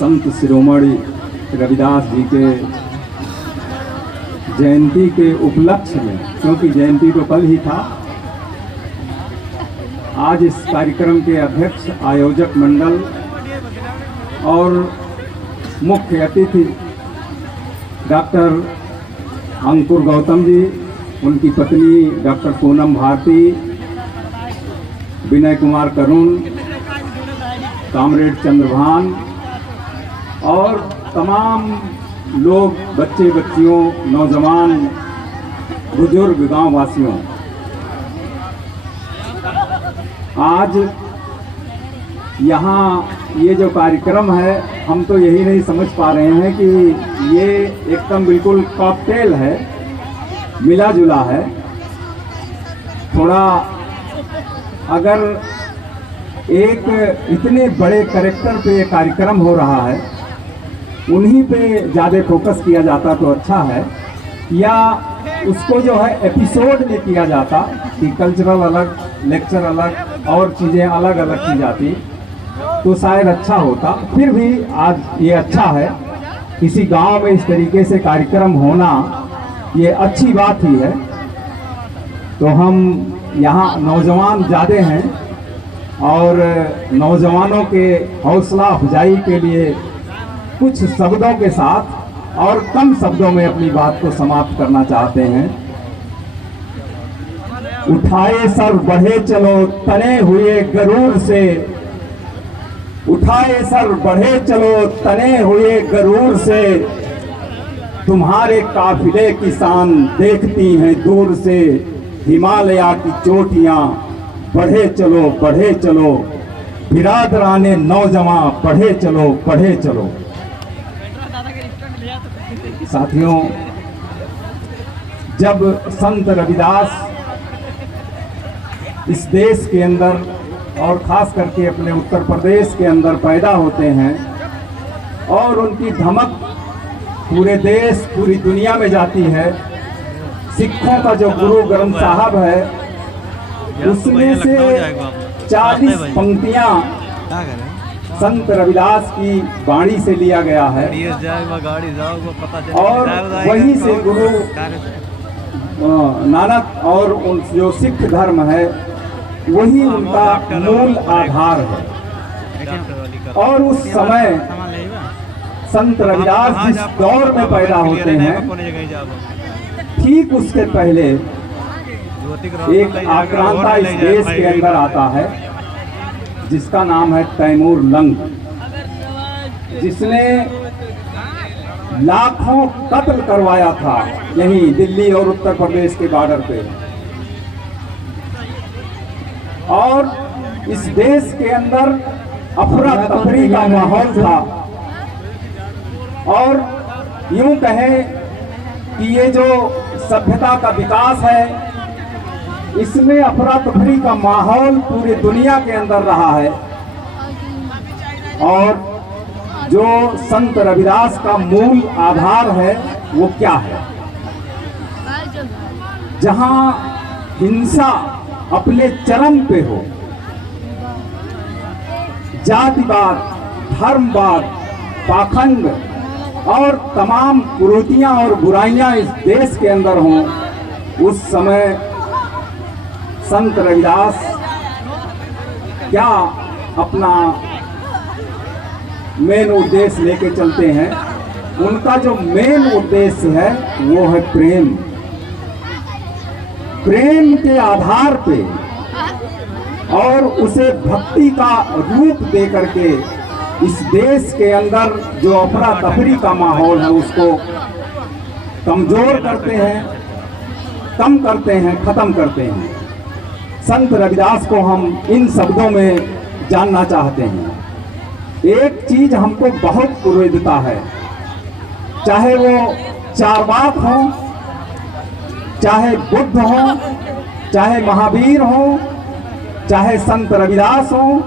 संत शिरोमणि रविदास जी के जयंती के उपलक्ष्य में, क्योंकि जयंती तो कल ही था, आज इस कार्यक्रम के अध्यक्ष, आयोजक मंडल और मुख्य अतिथि डॉक्टर अंकुर गौतम जी, उनकी पत्नी डॉक्टर पूनम भारती, विनय कुमार करुण, कामरेड चंद्रभान और तमाम लोग, बच्चे बच्चियों, नौजवान, बुजुर्ग, गांव वासियों, आज यहाँ ये जो कार्यक्रम है, हम तो यही नहीं समझ पा रहे हैं कि ये एकदम बिल्कुल कॉकटेल है, मिला जुला है। थोड़ा अगर एक इतने बड़े कैरेक्टर पे ये कार्यक्रम हो रहा है, उन्हीं पे ज़्यादा फोकस किया जाता तो अच्छा है, या उसको जो है एपिसोड में किया जाता कि कल्चरल अलग, लेक्चर अलग और चीज़ें अलग अलग की जाती तो शायद अच्छा होता। फिर भी आज ये अच्छा है, किसी गांव में इस तरीके से कार्यक्रम होना ये अच्छी बात ही है। तो हम यहाँ नौजवान ज़्यादा हैं और नौजवानों के हौसला अफजाई के लिए कुछ शब्दों के साथ और कम शब्दों में अपनी बात को समाप्त करना चाहते हैं। उठाए सर बढ़े चलो तने हुए गरूर से, उठाए सर बढ़े चलो तने हुए गरूर से, तुम्हारे काफिले की शान देखती हैं दूर से, हिमालय की चोटियां बढ़े चलो, बिरादराने नौजवान बढ़े चलो। साथियों, जब संत रविदास इस देश के अंदर और खास करके अपने उत्तर प्रदेश के अंदर पैदा होते हैं और उनकी धमक पूरे देश, पूरी दुनिया में जाती है, सिखों का जो गुरु ग्रंथ साहब है उसमें से 40 पंक्तियां संत रविदास की वाणी से लिया गया है और वहीं से गुरु नानक और उन जो सिख धर्म है वही उनका मूल आधार है। और उस समय संत रविदास जिस दौर में पैदा होते हैं, ठीक उसके पहले एक आक्रांता इस देश के अंदर आता है जिसका नाम है तैमूर लंग, जिसने लाखों कत्ल करवाया था यहीं दिल्ली और उत्तर प्रदेश के बॉर्डर पे। और इस देश के अंदर अफरा तफरी का माहौल था और यूं कहें कि ये जो सभ्यता का विकास है इसमें अफरा तफरी का माहौल पूरी दुनिया के अंदर रहा है। और जो संत रविदास का मूल आधार है वो क्या है? जहां हिंसा अपने चरम पे हो, जातिवाद, धर्मवाद, पाखंड और तमाम कुरीतियां और बुराइयां इस देश के अंदर हों, उस समय संत रविदास क्या अपना मेन उद्देश्य लेके चलते हैं? उनका जो मेन उद्देश्य है वो है प्रेम। प्रेम के आधार पे और उसे भक्ति का रूप दे करके इस देश के अंदर जो अफरा तफरी का माहौल है उसको कमजोर करते हैं, कम करते हैं, खत्म करते हैं। संत रविदास को हम इन शब्दों में जानना चाहते हैं। एक चीज हमको बहुत कुरीदता है, चाहे वो चारवाक हो, चाहे बुद्ध हो, चाहे महावीर हो, चाहे संत रविदास हो,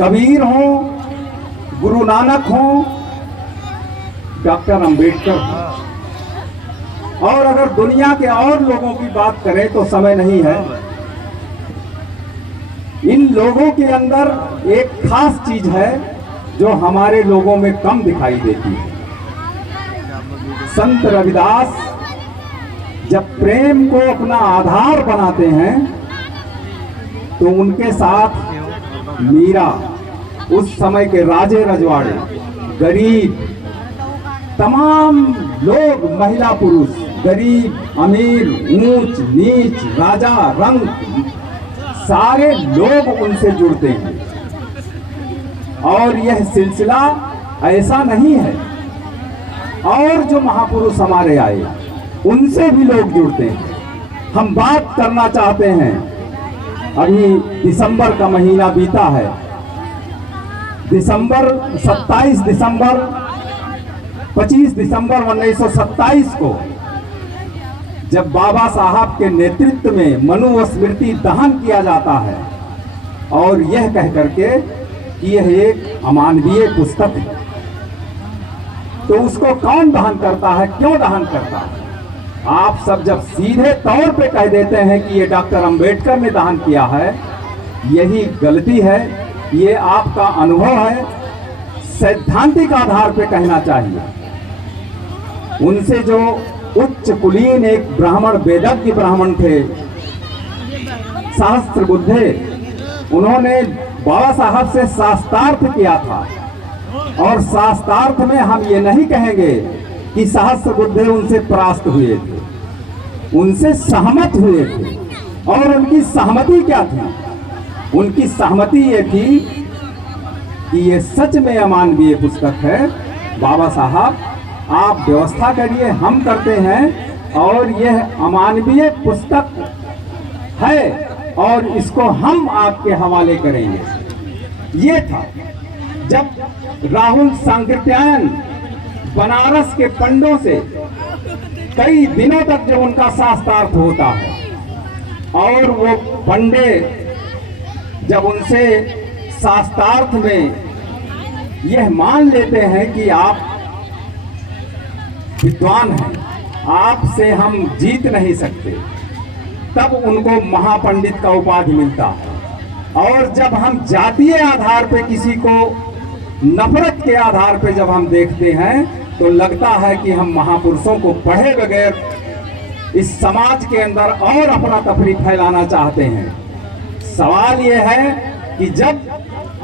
कबीर हो, गुरु नानक हो, डॉक्टर अंबेडकर हो, और अगर दुनिया के और लोगों की बात करें तो समय नहीं है। इन लोगों के अंदर एक खास चीज है जो हमारे लोगों में कम दिखाई देती है। संत रविदास जब प्रेम को अपना आधार बनाते हैं तो उनके साथ मीरा, उस समय के राजे रजवाड़े, गरीब, तमाम लोग, महिला पुरुष, गरीब अमीर, ऊंच नीच, राजा रंग, सारे लोग उनसे जुड़ते हैं। और यह सिलसिला ऐसा नहीं है, और जो महापुरुष हमारे आए उनसे भी लोग जुड़ते हैं। हम बात करना चाहते हैं, अभी दिसंबर का महीना बीता है, 27 दिसंबर 25 दिसंबर 1927 को जब बाबा साहब के नेतृत्व में मनुस्मृति दहन किया जाता है, और यह कह करके कि यह एक अमानवीय पुस्तक है, तो उसको कौन दहन करता है, क्यों दहन करता है? आप सब जब सीधे तौर पे कह देते हैं कि ये डॉक्टर अंबेडकर ने दहन किया है, यही गलती है। ये आपका अनुभव है, सैद्धांतिक आधार पे कहना चाहिए। उनसे जो उच्च कुलीन एक ब्राह्मण, वेदज्ञ ब्राह्मण थे, सहस्त्र बुद्धे, उन्होंने बाबा साहब से शास्त्रार्थ किया था। और शास्त्रार्थ में हम ये नहीं कहेंगे कि सहस्त्र बुद्धे उनसे परास्त हुए थे, उनसे सहमत हुए थे। और उनकी सहमति क्या थी? उनकी सहमति ये थी कि ये सच में अमानवीय पुस्तक है, बाबा साहब आप व्यवस्था करिए, हम करते हैं, और यह अमानवीय पुस्तक है और इसको हम आपके हवाले करेंगे। ये था जब राहुल सांकृत्यायन बनारस के पंडों से कई दिनों तक जब उनका शास्त्रार्थ होता है, और वो पंडे जब उनसे शास्त्रार्थ में यह मान लेते हैं कि आप विद्वान हैं, आपसे हम जीत नहीं सकते, तब उनको महापंडित का उपाधि मिलता है। और जब हम जातीय आधार पे किसी को नफरत के आधार पे जब हम देखते हैं, तो लगता है कि हम महापुरुषों को पढ़े बगैर इस समाज के अंदर और अपना तफरी फैलाना चाहते हैं। सवाल यह है कि जब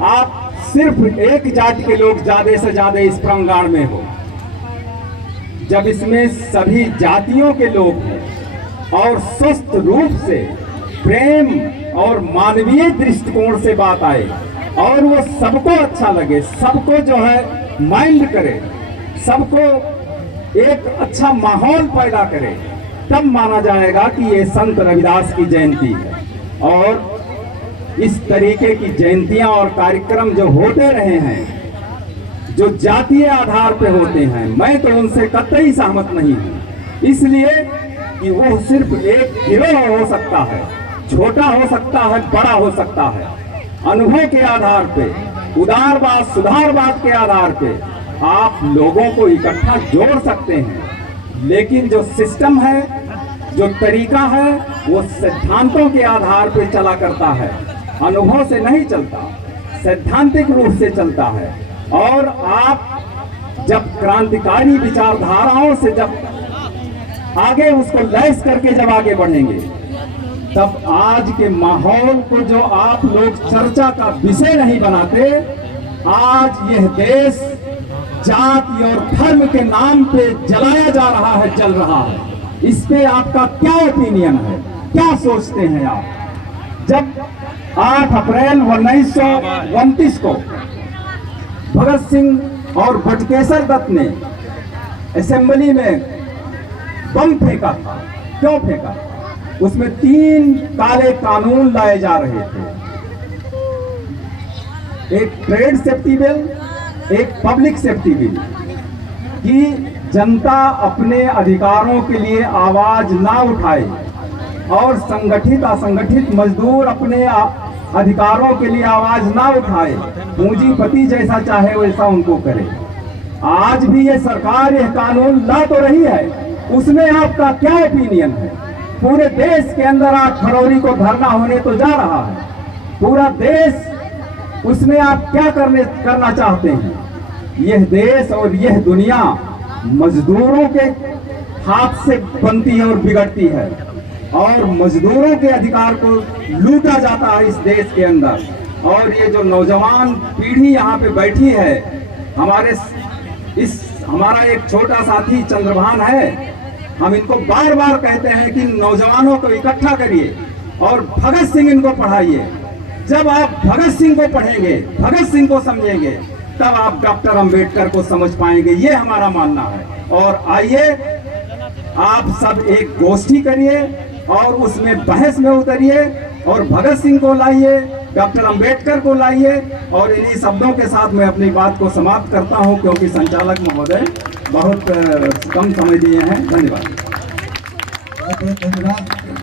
आप सिर्फ एक जाति के लोग ज्यादा से ज्यादा इस प्रांगण में हो, जब इसमें सभी जातियों के लोग हैं और स्वस्थ रूप से प्रेम और मानवीय दृष्टिकोण से बात आए, और वो सबको अच्छा लगे, सबको जो है माइंड करे, सबको एक अच्छा माहौल पैदा करे, तब माना जाएगा कि ये संत रविदास की जयंती है। और इस तरीके की जयंतियां और कार्यक्रम जो होते रहे हैं, जो जातीय आधार पे होते हैं, मैं तो उनसे कतई सहमत नहीं हूं। इसलिए कि वो सिर्फ एक गिरोह हो सकता है, छोटा हो सकता है, बड़ा हो सकता है, अनुभव के आधार पे, उदारवाद सुधारवाद के आधार पे आप लोगों को इकट्ठा जोड़ सकते हैं। लेकिन जो सिस्टम है, जो तरीका है, वो सिद्धांतों के आधार पे चला करता है, अनुभव से नहीं चलता, सैद्धांतिक रूप से चलता है। और आप जब क्रांतिकारी विचारधाराओं से जब आगे उसको लैस करके जब आगे बढ़ेंगे, तब आज के माहौल को जो आप लोग चर्चा का विषय नहीं बनाते, आज यह देश जाति और धर्म के नाम पे जलाया जा रहा है, जल रहा है। इस पे आपका क्या ओपिनियन है, क्या सोचते हैं आप? जब 8 अप्रैल 1929 को भगत सिंह और बटुकेश्वर दत्त ने असेंबली में बम फेंका था, क्यों फेंका? उसमें 3 काले कानून लाए जा रहे थे, एक ट्रेड सेफ्टी बिल, एक पब्लिक सेफ्टी बिल, कि जनता अपने अधिकारों के लिए आवाज ना उठाए और संगठित असंगठित मजदूर अपने अधिकारों के लिए आवाज ना उठाए, पूंजीपति जैसा चाहे वैसा उनको करे। आज भी ये सरकार यह कानून ला तो रही है, उसमें आपका क्या ओपिनियन है? पूरे देश के अंदर 8 फरवरी को धरना होने तो जा रहा है, पूरा देश उसमें आप क्या करना चाहते हैं? यह देश और यह दुनिया मजदूरों के हाथ से बनती है और बिगड़ती है, और मजदूरों के अधिकार को लूटा जाता है इस देश के अंदर। और ये जो नौजवान पीढ़ी यहाँ पे बैठी है, हमारा एक छोटा साथी चंद्रभान है, हम इनको बार बार कहते हैं कि नौजवानों को इकट्ठा करिए और भगत सिंह इनको पढ़ाइए। जब आप भगत सिंह को पढ़ेंगे, भगत सिंह को समझेंगे, तब आप डॉक्टर अंबेडकर को समझ पाएंगे, ये हमारा मानना है। और आइए आप सब एक गोष्ठी करिए और उसमें बहस में उतरिए और भगत सिंह को लाइए, डॉक्टर अंबेडकर को लाइए। और इन्हीं शब्दों के साथ मैं अपनी बात को समाप्त करता हूं, क्योंकि संचालक महोदय बहुत कम समय दिए हैं। धन्यवाद।